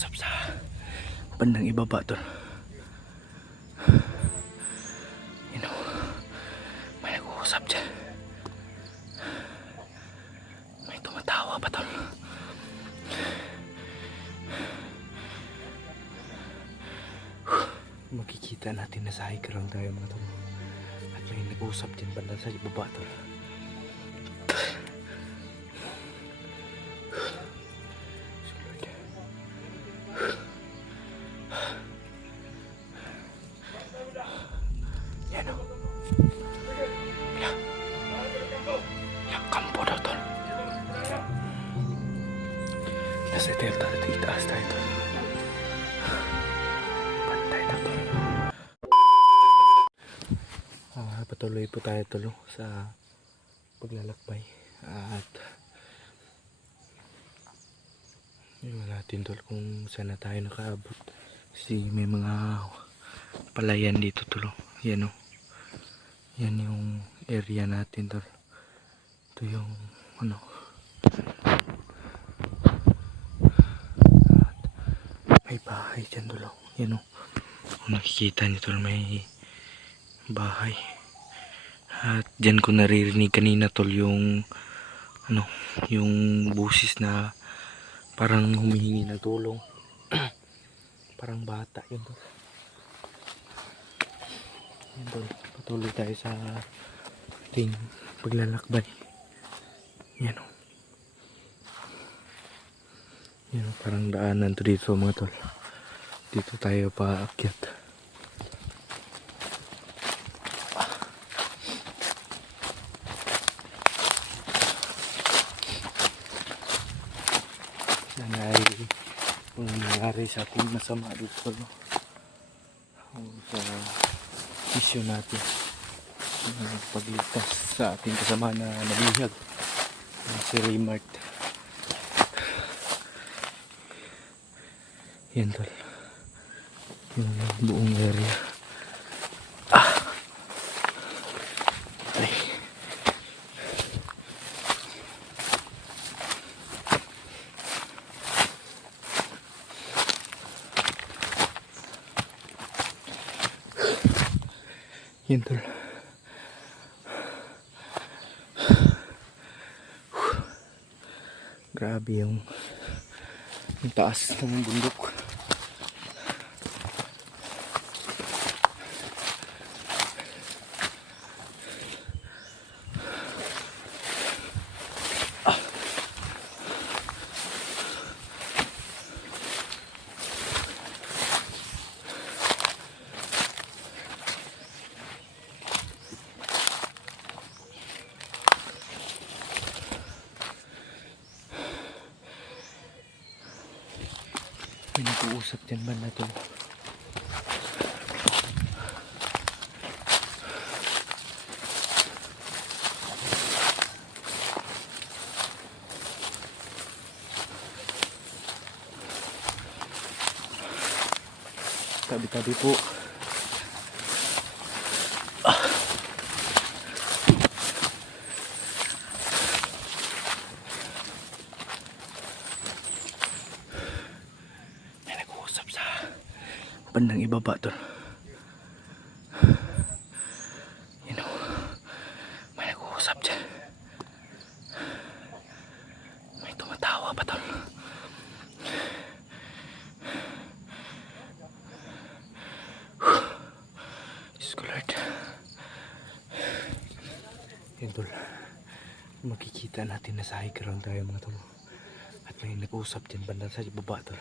nag-uusap sa bandang ibaba tol. You know, may nag-uusap dyan. May tumatawa pa tol. Makikita natin na sa high ground tayo mga tol. At may nag-uusap dyan bandang sa ibaba tol. Nasa delta at itaas tayo tol. Pantay na tol. Patuloy po tayo tol sa paglalakbay. At yun natin tol kung saan na tayo nakaabot. Kasi may mga palayan dito tol. Yan o. Yan yung area natin tol. Ito yung ano. May bahay dyan tol. Yan o. Kung nakikita nyo tol, may bahay. At dyan ko naririnig kanina tol yung ano, yung busis na parang humihingi ng tulong. Parang bata yun tol. Yan tol. Patuloy tayo sa ating paglalakbay. Yan o. Yan o, parang daanan to dito mga tol. Dito tayo paakyat. Yan ay kung nangyari sa ating masama dito no? Sa mission natin, pagligtas sa ating kasama na nabihag, si Raymart. Yan tol, yung buong area. Ay. Yan tol. Grabe yung taas ng bundok. May nag-uusap dyan ba na tol? Tabi-tabi po. Bandang ibaba tol. You know, may nag-uusap dyan. May tumatawa pa tol. Diyos ko Lord. Yan tol, makikita natin na sa high ground tayo mga tol. At may nag-uusap dyan bandang sa ibaba tol.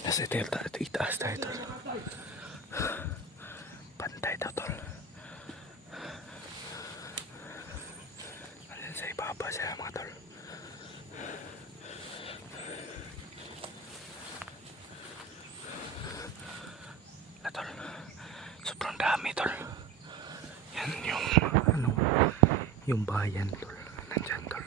Nasa delta at itaas tayo tol. Pantay daw tol. Alin sa ibaba sila mga tol. Na tol, sobrang dami tol. Yan yung ano, yung bayan tol. Nandyan tol.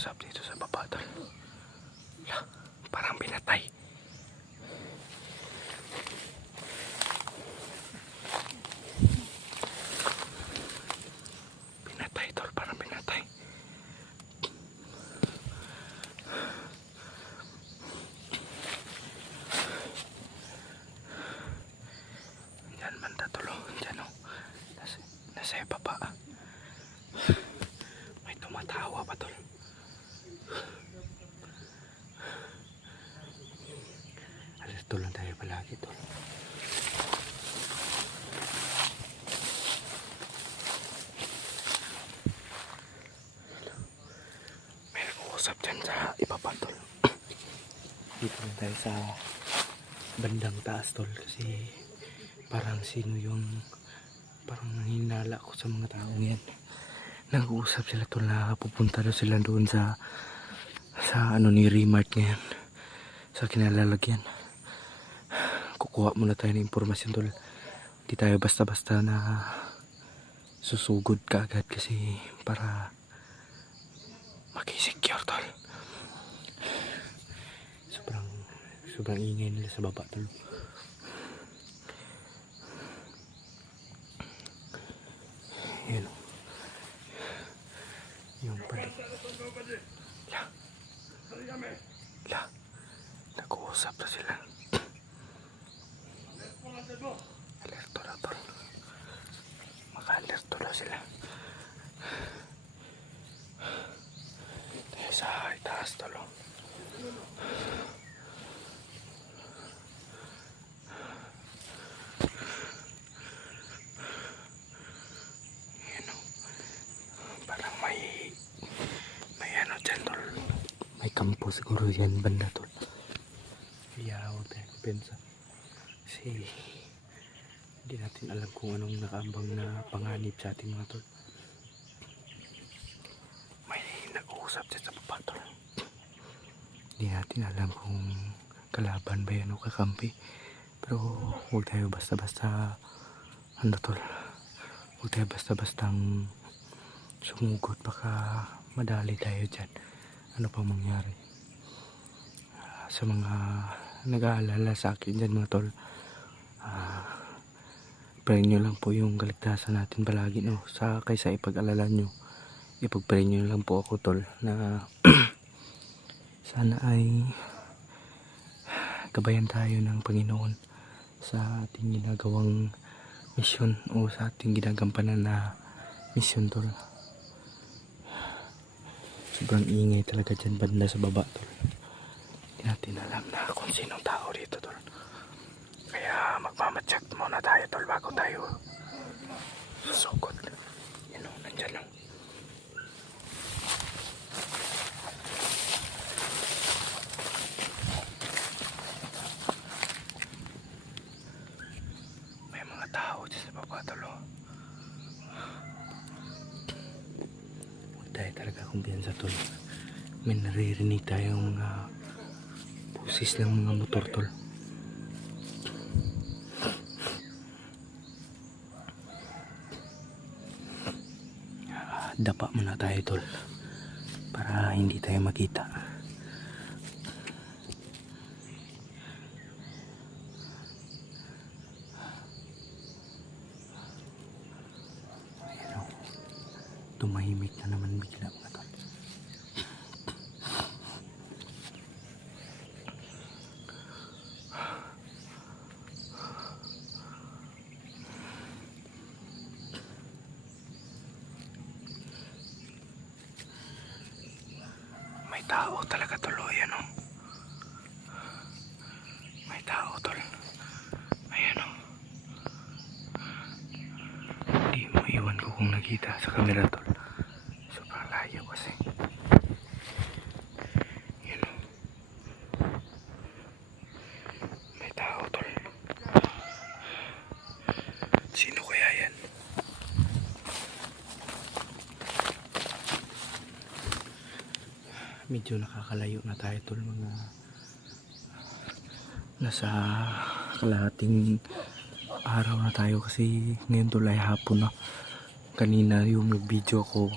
nag-uusap dito sa baba tol. Lah, parang pinatay. Pinatay tol, parang pinatay. Diyan banda tol, diyan oh. Nasa baba. May tumatawa pa tol. Alerto lang tayo palagi tol. May nag-uusap dyan sa ibaba tol. Dito lang tayo sa bandang taas tol, kasi parang sino yung parang nanginala ko sa mga taong yan. Nag-uusap sila tol na pupunta daw sila doon sa ano ni Remart ngayon, sa kinalalagyan. Kukuha muna tayo ng impormasyon tol. Di tayo basta-basta na susugod ka agad, kasi para makisecure tol. Sobrang ingay nila sa baba tol. Yan o. Yung pala. La. Nag-uusap na sila. Alerto na tol. Maka-alerto na sila. Tayo sa itaas tol. Kampo siguro yan banda tol. Kaya huwag tayo pensa, kasi hindi natin alam kung anong nakaambang na panganib sa ating mga tol. May nag-uusap dyan sa baba tol. Hindi natin alam kung kalaban ba yan o kakampi, pero huwag tayo basta-basta ano tol, huwag tayo basta-bastang sumugod, baka madali tayo dyan. Ano pang mangyari. Sa mga nag-aalala sa akin dyan mga tol, pray nyo lang po yung kaligtasan natin palagi, no? Kaysa ipag-alala nyo, ipag-pray nyo lang po ako tol, na sana ay gabayan tayo ng Panginoon sa ating ginagawang misyon, o sa ating ginagampanan na misyon tol. Sobrang ingay talaga dyan banda sa baba tol. Hindi natin alam na kung sinong tao dito tol. Kaya magmamatsak muna tayo tol bago tayo susugod. Yan o, nandyan o. May mga tao dyan sa baba tol o. Tayo talaga kumpiyansa tol. May naririnig tayong busis ng mga motor tol. Dapa muna tayo tol, para hindi tayo makita. Ayan o, tumahimik na naman bigla mga tol. May tao talaga tol, ayan o. May tao tol. Ayan o. Hindi mo iwan ko kung nakita sa camera tol. Sobrang layo kasi. Ayan o. May tao tol. Sino kaya yan? Medyo nakakalayo na tayo tol, mga nasa kalahating araw na tayo, kasi ngayon tol ay hapon na. Kanina yung nag-video ako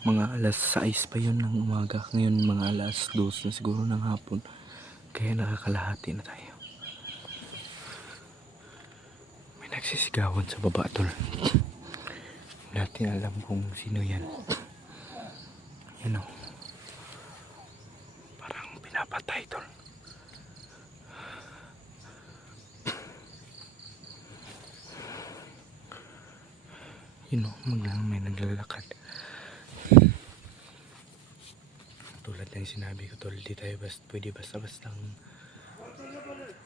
Mga alas 6 pa yun ng umaga. Ngayon mga alas 2 na siguro ng hapon. Kaya nakakalahati na tayo. May nagsisigawan sa baba, tol. Hindi natin alam kung sino yan. Yan o. Parang pinapatay, tol. Yun o, may naglalakad. Tulad ng sinabi ko, tol, di tayo pwede basta-bastang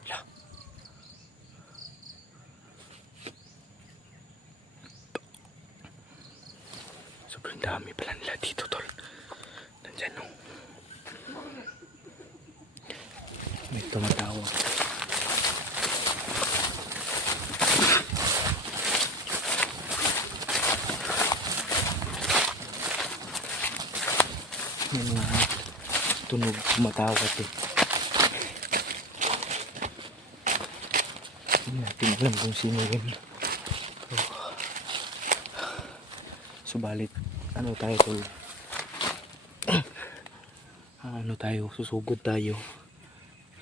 la. Sobrang dami pala nila dito, tol. Nandyan o. May tumatawag. May mga tunog tumatawag eh. Hindi natin alam kung sino yun. Subalit, ano tayo, tol? Susugod tayo.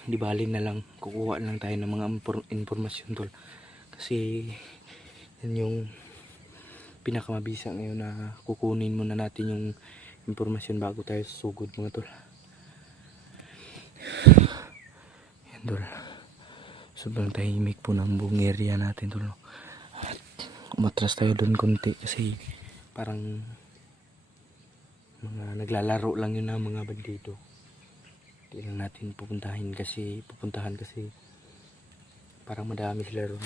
Di bali na lang, kukuha lang tayo ng mga informasyon, tol. Kasi yan yung pinakamabisa ngayon na kukunin muna natin yung impormasyon bago tayo susugod, mga tol. Yan, tol. Sobrang tahimik po ng buong area natin, tol. At umatras tayo doon konti kasi parang mga naglalaro lang yun na mga bandido. Hindi lang natin pupuntahan kasi parang madami sila ron.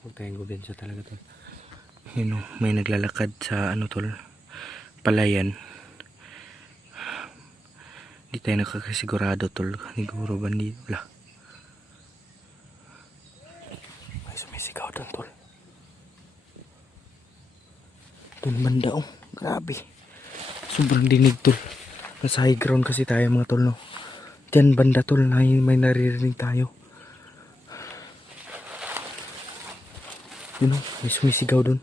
Huwag tayong gubensya talaga, tol. Yun o, may naglalakad sa ano, tol, palayan. Di tayo nakakasigurado, tol. Siguro bandido. Wala. May sumisigaw doon, tol. Doon banda, oh. Grabe. Sobrang dinig, tol. Nasa high ground kasi tayo, mga tol, no. Diyan banda, tol, na may naririnig tayo. Yun o, may sumisigaw doon.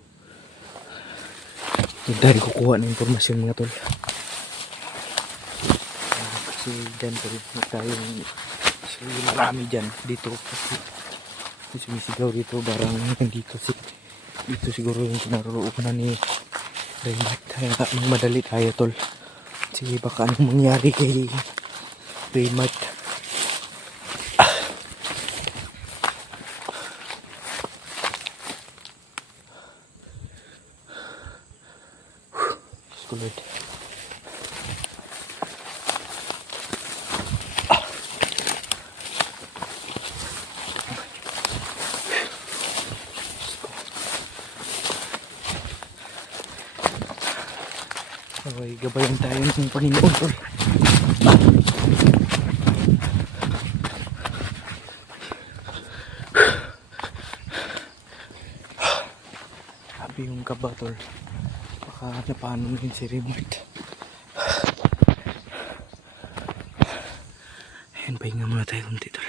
Dahil kukuha ng informasyon, mga tol. Kasi dyan, tol, kasi marami dyan dito. Kasi may sumisigaw dito, barang dito siguro yung kinaroroonan ni Raymond. Kaya magmadali tayo, tol. Sige, baka anong mangyari kay Raymond. Lord. Okay, gabayan tayo ng Panginoon, tol. Sabi yung kaba, tol. Baka napano rin si Raymond. Ayan, pahinga muna tayo kunti, tol.